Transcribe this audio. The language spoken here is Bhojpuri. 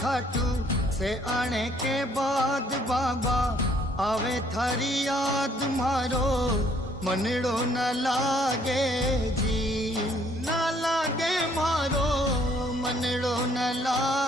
खाटू से आने के बाद बाबा आवे थारी याद मारो मनड़ो न लागे जी, न लागे मारो मनड़ो न लागे।